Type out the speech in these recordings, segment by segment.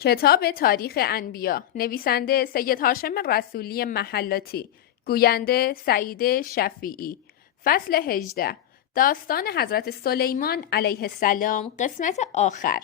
کتاب تاریخ انبیا، نویسنده سید هاشم رسولی محلاتی، گوینده سعید شفیعی. فصل 18. داستان حضرت سلیمان علیه السلام، قسمت آخر.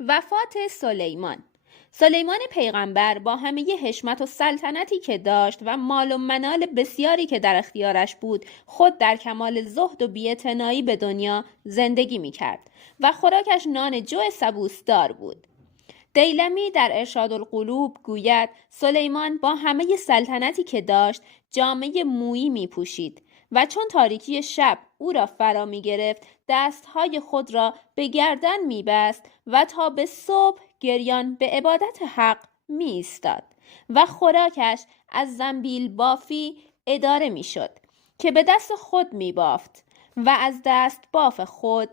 وفات سلیمان. سلیمان پیغمبر با همه حشمت و سلطنتی که داشت و مال و منال بسیاری که در اختیارش بود، خود در کمال زهد و بی‌اعتنایی به دنیا زندگی می کرد و خوراکش نان جو سبوسدار بود. دیلمی در ارشاد القلوب گوید سلیمان با همه سلطنتی که داشت جامه مویی می پوشید و چون تاریکی شب او را فرا می گرفت دستهای خود را به گردن می بست و تا به صبح گریان به عبادت حق می ایستاد و خوراکش از زنبیل بافی اداره می شد که به دست خود می بافت و از دست باف خود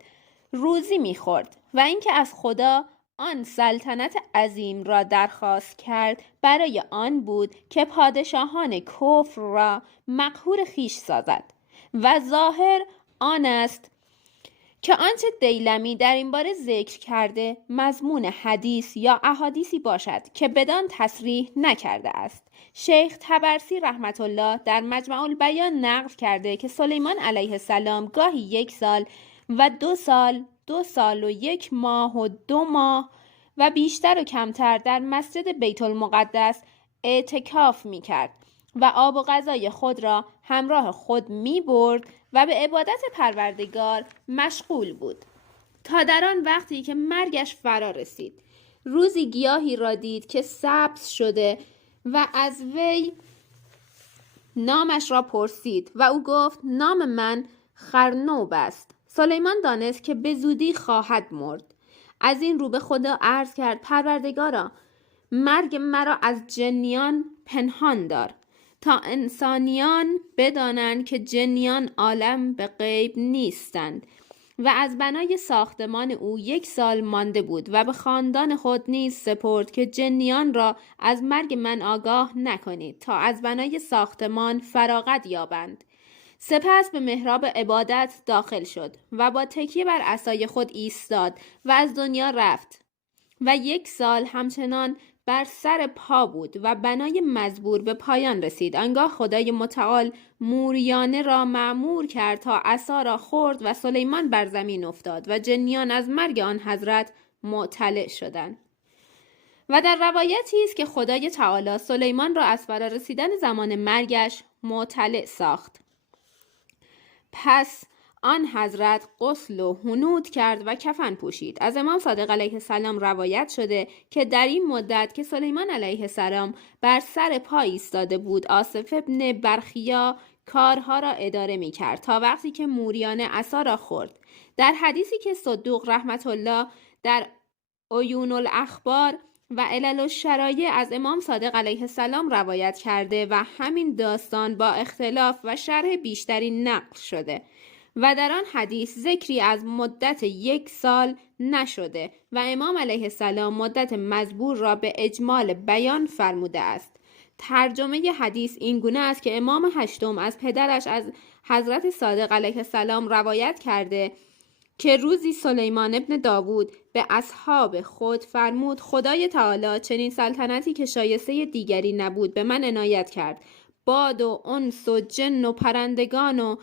روزی می خورد و اینکه از خدا آن سلطنت عظیم را درخواست کرد برای آن بود که پادشاهان کفر را مقهور خیش سازد و ظاهر آن است که آنچه دیلمی در این باره ذکر کرده مضمون حدیث یا احادیثی باشد که بدان تصریح نکرده است. شیخ طبرسی رحمت الله در مجمع البیان نقل کرده که سلیمان علیه السلام گاهی 1 سال و 2 سال، 2 سال و 1 ماه و 2 ماه و بیشتر و کمتر در مسجد بیت المقدس اعتکاف می کرد و آب و غذای خود را همراه خود می برد و به عبادت پروردگار مشغول بود تا در آن وقتی که مرگش فرا رسید. روزی گیاهی را دید که سبز شده و از وی نامش را پرسید و او گفت نام من خرنوب است. سلیمان دانست که به زودی خواهد مرد. از این رو به خدا عرض کرد پروردگارا مرگ مرا از جنیان پنهان دار تا انسانیان بدانند که جنیان عالم به غیب نیستند. و از بنای ساختمان او 1 سال مانده بود و به خاندان خود نیز سپرد که جنیان را از مرگ من آگاه نکنید تا از بنای ساختمان فراغت یابند. سپس به محراب عبادت داخل شد و با تکیه بر عصای خود ایستاد و از دنیا رفت و 1 سال همچنان بر سر پا بود و بنای مزبور به پایان رسید. آنگاه خدای متعال موریانه را مأمور کرد تا عصا را خورد و سلیمان بر زمین افتاد و جنیان از مرگ آن حضرت مطلع شدند. و در روایتی است که خدای تعالی سلیمان را از فرا رسیدن زمان مرگش مطلع ساخت. پس آن حضرت غسل و حنوط کرد و کفن پوشید. از امام صادق علیه السلام روایت شده که در این مدت که سلیمان علیه السلام بر سر پا ایستاده بود آصف ابن برخیا کارها را اداره می کرد تا وقتی که موریانه عصا را خورد. در حدیثی که صدوق رحمت الله در عیون الاخبار و علل الشرایع از امام صادق علیه السلام روایت کرده و همین داستان با اختلاف و شرح بیشتری نقل شده و در آن حدیث ذکری از مدت 1 سال نشده و امام علیه السلام مدت مزبور را به اجمال بیان فرموده است. ترجمه حدیث این گونه است که امام هشتم از پدرش از حضرت صادق علیه السلام روایت کرده که روزی سلیمان ابن داوود به اصحاب خود فرمود خدای تعالی چنین سلطنتی که شایسته دیگری نبود به من عنایت کرد. باد و انس و جن و پرندگان و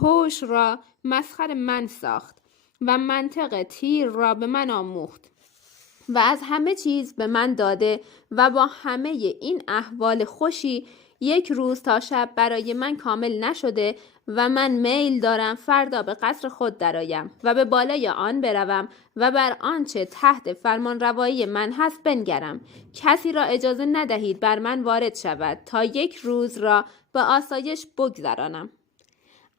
هوش را مسخر من ساخت و منطق تیر را به من آموخت و از همه چیز به من داده و با همه این احوال خوشی 1 روز تا شب برای من کامل نشده و من میل دارم فردا به قصر خود درآیم و به بالای آن بروم و بر آنچه تحت فرمان روایی من هست بنگرم. کسی را اجازه ندهید بر من وارد شود تا 1 روز را به آسایش بگذرانم.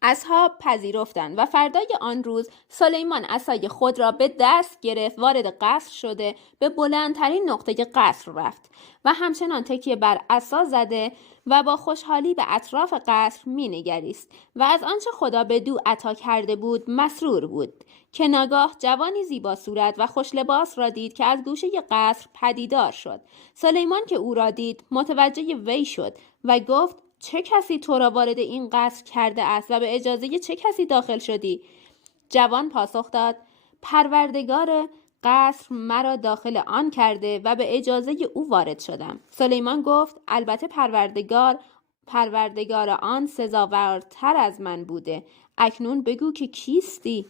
اصحاب پذیرفتند و فردای آن روز سلیمان عصای خود را به دست گرفت، وارد قصر شده به بلندترین نقطه قصر رفت و همچنان تکیه بر عصا زده و با خوشحالی به اطراف قصر مینگریست و از آنچه خدا بدو عطا کرده بود مسرور بود که ناگاه جوانی زیبا صورت و خوش لباس را دید که از گوشه قصر پدیدار شد. سلیمان که او را دید متوجه وی شد و گفت چه کسی تو را وارد این قصر کرده است و به اجازه چه کسی داخل شدی؟ جوان پاسخ داد پروردگار قصر مرا داخل آن کرده و به اجازه او وارد شدم. سلیمان گفت البته پروردگار آن سزاوارتر از من بوده. اکنون بگو که کیستی؟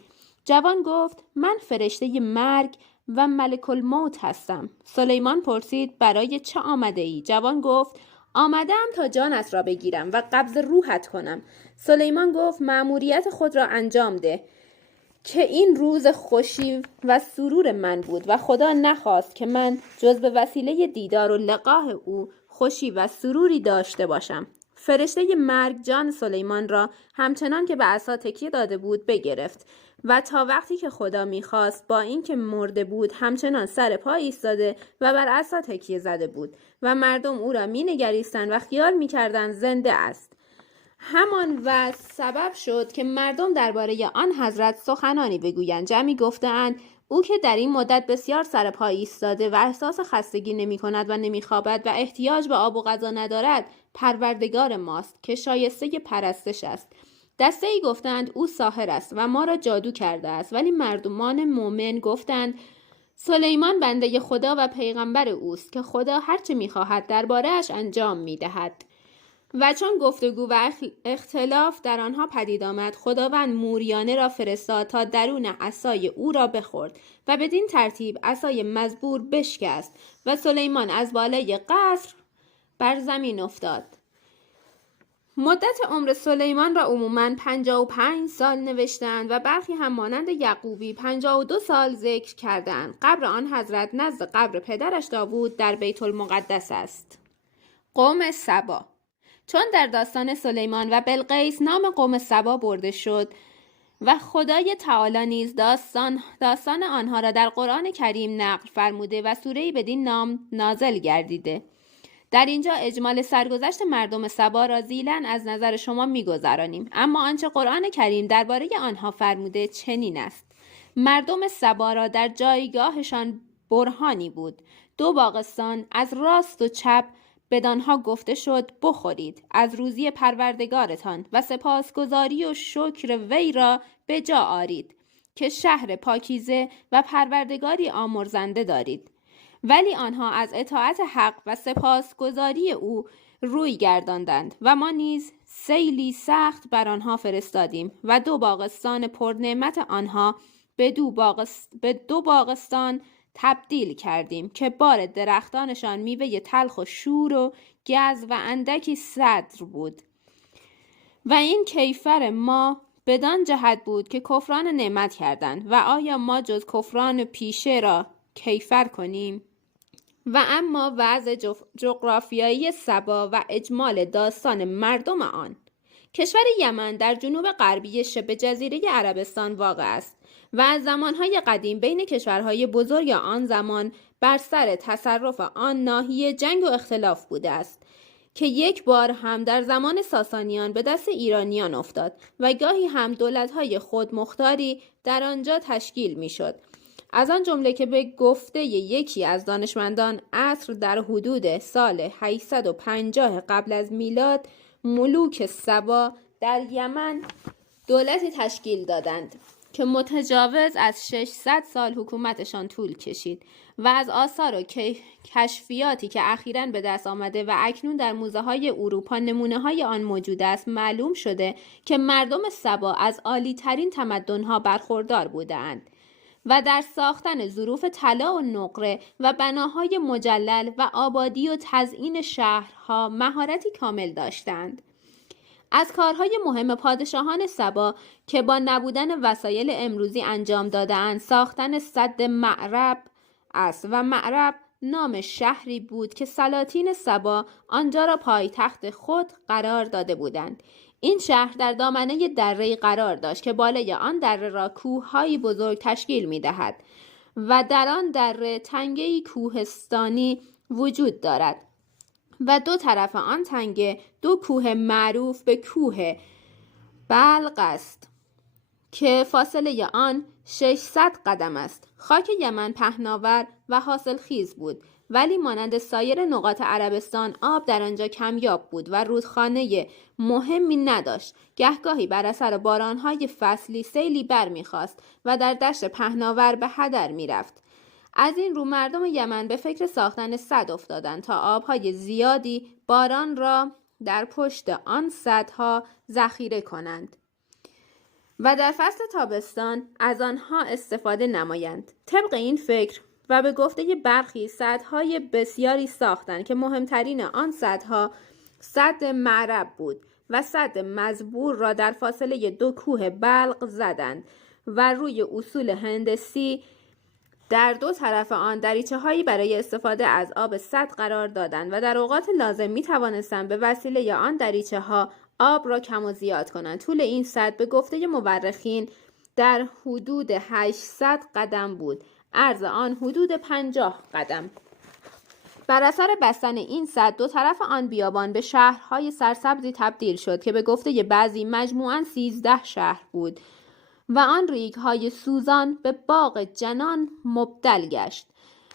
جوان گفت من فرشته مرگ و ملک الموت هستم. سلیمان پرسید برای چه آمده ای؟ جوان گفت آمدم تا جانت را بگیرم و قبض روحت کنم. سلیمان گفت مأموریت خود را انجام ده که این روز خوشی و سرور من بود و خدا نخواست که من جز به وسیله دیدار و لقاء او خوشی و سروری داشته باشم. فرشته مرگ جان سلیمان را همچنان که به عصا تکیه داده بود بگرفت و تا وقتی که خدا می‌خواست با اینکه مرده بود همچنان سر پا ایستاده و بر عصا تکیه زده بود و مردم او را می‌نگریستند و خیال می‌کردند زنده است. همان وضع سبب شد که مردم درباره آن حضرت سخنانی بگویند. جمعی گفتند او که در این مدت بسیار سر پا ایستاده و احساس خستگی نمی کند و نمی خوابد و احتیاج به آب و غذا ندارد پروردگار ماست که شایسته پرستش است. دسته ای گفتند او ساحر است و ما را جادو کرده است، ولی مردمان مؤمن گفتند سلیمان بنده خدا و پیغمبر اوست که خدا هرچه می‌خواهد درباره‌اش انجام می‌دهد. و چون گفتگو و اختلاف در آنها پدید آمد، خداوند موریانه را فرستاد تا درون عصای او را بخورد و بدین ترتیب عصای مزبور بشکست و سلیمان از بالای قصر بر زمین افتاد. مدت عمر سلیمان را عموماً 55 سال نوشتند و برخی هم مانند یعقوبی 52 سال ذکر کردند. قبر آن حضرت نزد قبر پدرش داوود در بیت المقدس است. قوم سبا. چون در داستان سلیمان و بلقیس نام قوم سبا برده شد و خدای تعالی نیز داستان آنها را در قرآن کریم نقل فرموده و سوره‌ای بدین نام نازل گردیده، در اینجا اجمال سرگذشت مردم سبا را ذیلاً از نظر شما می‌گذرانیم. اما آنچه قرآن کریم درباره آنها فرموده چنین است: مردم سبا را در جایگاهشان برهانی بود. 2 باغستان از راست و چپ بدانها گفته شد بخورید از روزی پروردگارتان و سپاسگزاری و شکر وی را به جا آرید که شهر پاکیزه و پروردگاری آمرزنده دارید. ولی آنها از اطاعت حق و سپاسگزاری او روی گرداندند و ما نیز سیلی سخت بر آنها فرستادیم و 2 باغستان پرنعمت آنها به 2 باغستان تبدیل کردیم که بار درختانشان میوه تلخ و شور و گز و اندکی صدر بود. و این کیفر ما بدان جهت بود که کفران نعمت کردند. و آیا ما جز کفران پیشه را کیفر کنیم؟ و اما وضع جغرافیایی سبا و اجمال داستان مردم آن. کشور یمن در جنوب غربی شبه جزیره عربستان واقع است و از زمانهای قدیم بین کشورهای بزرگ آن زمان بر سر تصرف آن ناحیه جنگ و اختلاف بوده است که یک بار هم در زمان ساسانیان به دست ایرانیان افتاد و گاهی هم دولت‌های خودمختاری در آنجا تشکیل می‌شد. از آن جمله که به گفته یکی از دانشمندان عصر در حدود سال 850 قبل از میلاد ملوک سبا در یمن دولتی تشکیل دادند که متجاوز از 600 سال حکومتشان طول کشید و از آثار و کشفیاتی که اخیراً به دست آمده و اکنون در موزه‌های اروپا نمونه‌های آن موجود است معلوم شده که مردم سبا از عالی‌ترین تمدن‌ها برخوردار بودند و در ساختن ظروف طلا و نقره و بناهای مجلل و آبادی و تزیین شهرها مهارتی کامل داشتند. از کارهای مهم پادشاهان سبا که با نبودن وسایل امروزی انجام دادند ساختن سد معرب است و معرب نام شهری بود که سلاطین سبا آنجا را پایتخت خود قرار داده بودند. این شهر در دامنه دره‌ای قرار داشت که بالای آن دره را کوه‌های بزرگ تشکیل می‌دهد و در آن دره تنگه‌ای کوهستانی وجود دارد و 2 طرف آن تنگه 2 کوه معروف به کوه بلق است که فاصله آن 600 قدم است. خاک یمن پهناور و حاصلخیز بود، ولی مانند سایر نقاط عربستان آب در آنجا کمیاب بود و رودخانه مهمی نداشت. گهگاهی بر اثر بارانهای فصلی سیلی برمیخاست و در دشت پهناور به هدر میرفت. از این رو مردم یمن به فکر ساختن سد افتادند تا آبهای زیادی باران را در پشت آن سدها ذخیره کنند و در فصل تابستان از آنها استفاده نمایند. طبق این فکر و به گفته برخی سدهای بسیاری ساختند که مهمترین آن سدها سد معرب بود و سد مزبور را در فاصله 2 کوه بلق زدند و روی اصول هندسی در 2 طرف آن دریچه‌هایی برای استفاده از آب سد قرار دادند و در اوقات لازم می‌توانستند به وسیله آن دریچه‌ها آب را کم و زیاد کنند. طول این سد به گفته مورخین در حدود 800 قدم بود، عرض آن حدود 50 قدم. بر اثر بستن این سد 2 طرف آن بیابان به شهرهای سرسبزی تبدیل شد که به گفته بعضی مجموعاً 13 شهر بود و آن ریگ‌های سوزان به باغ جنان مبدل گشت.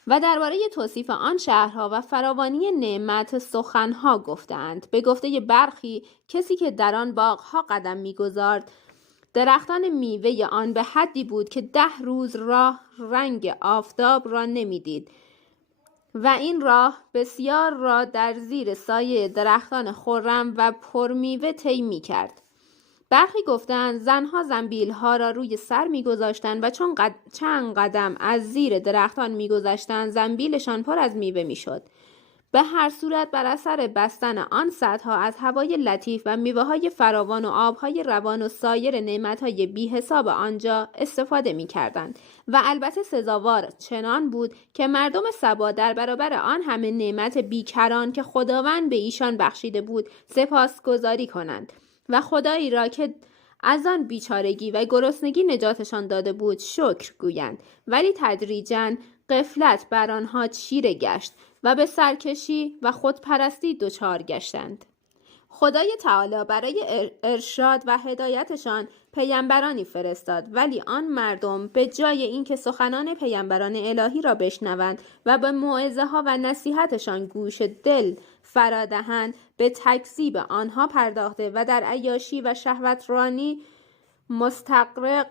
و درباره توصیف آن شهرها و فراوانی نعمت سخنها گفتند. به گفته برخی کسی که در آن باغها قدم می‌گذارد درختان میوه آن به حدی بود که 10 روز راه رنگ آفتاب را نمی‌دید و این راه بسیار را در زیر سایه درختان خرم و پرمیوه طی می‌کرد. برخی گفتند زنها زنبیل‌ها را روی سر می‌گذاشتند و چون چند قدم از زیر درختان می‌گذشتند زنبیلشان پر از میوه می‌شد. به هر صورت بر اثر بستن آن سدها از هوای لطیف و میوه‌های فراوان و آب‌های روان و سایر نعمت‌های بی‌حساب آنجا استفاده می‌کردند و البته سزاوار چنان بود که مردم سبا در برابر آن همه نعمت بیکران که خداوند به ایشان بخشیده بود سپاسگزاری کنند و خدایی را که از آن بیچارگی و گرسنگی نجاتشان داده بود شکر گویند. ولی تدریجاً غفلت بر آنها چیره گشت و به سرکشی و خودپرستی دچار گشتند. خدای تعالی برای ارشاد و هدایتشان پیامبرانی فرستاد، ولی آن مردم به جای اینکه سخنان پیامبران الهی را بشنوند و به موعظه ها و نصیحتشان گوش دل فرا دهند به تکذیب آنها پرداخته و در عیاشی و شهوترانی مستغرق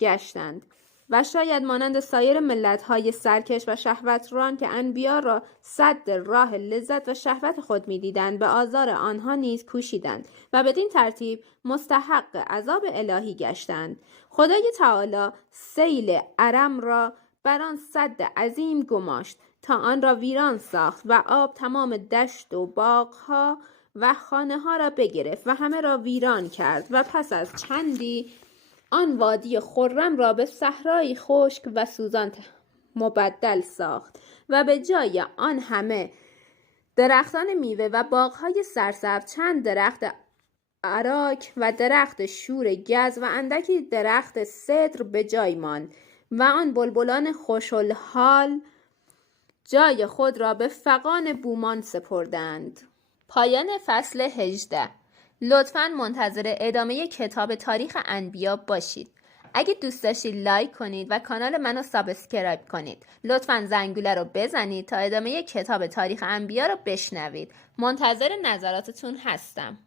گشتند و شاید مانند سایر ملت‌های سرکش و شهوتران که انبیا را سد راه لذت و شهوت خود می‌دیدند به آزار آنها نیز کوشیدند و بدین ترتیب مستحق عذاب الهی گشتند. خدای تعالی سیل ارم را بر آن سد عظیم گماشت تا آن را ویران ساخت و آب تمام دشت و باغ‌ها و خانه‌ها را بگرفت و همه را ویران کرد و پس از چندی آن وادی خرم را به صحرای خشک و سوزان مبدل ساخت و به جای آن همه درختان میوه و باغ‌های سرسبز چند درخت اراک و درخت شور گز و اندکی درخت سدر به جای ماند و آن بلبلان خوش‌الحال جای خود را به فغان بومان سپردند. پایان فصل 18. لطفاً منتظر ادامه کتاب تاریخ انبیا باشید. اگه دوست داشتید لایک کنید و کانال منو سابسکرایب کنید. لطفاً زنگوله رو بزنید تا ادامه کتاب تاریخ انبیا رو بشنوید. منتظر نظراتتون هستم.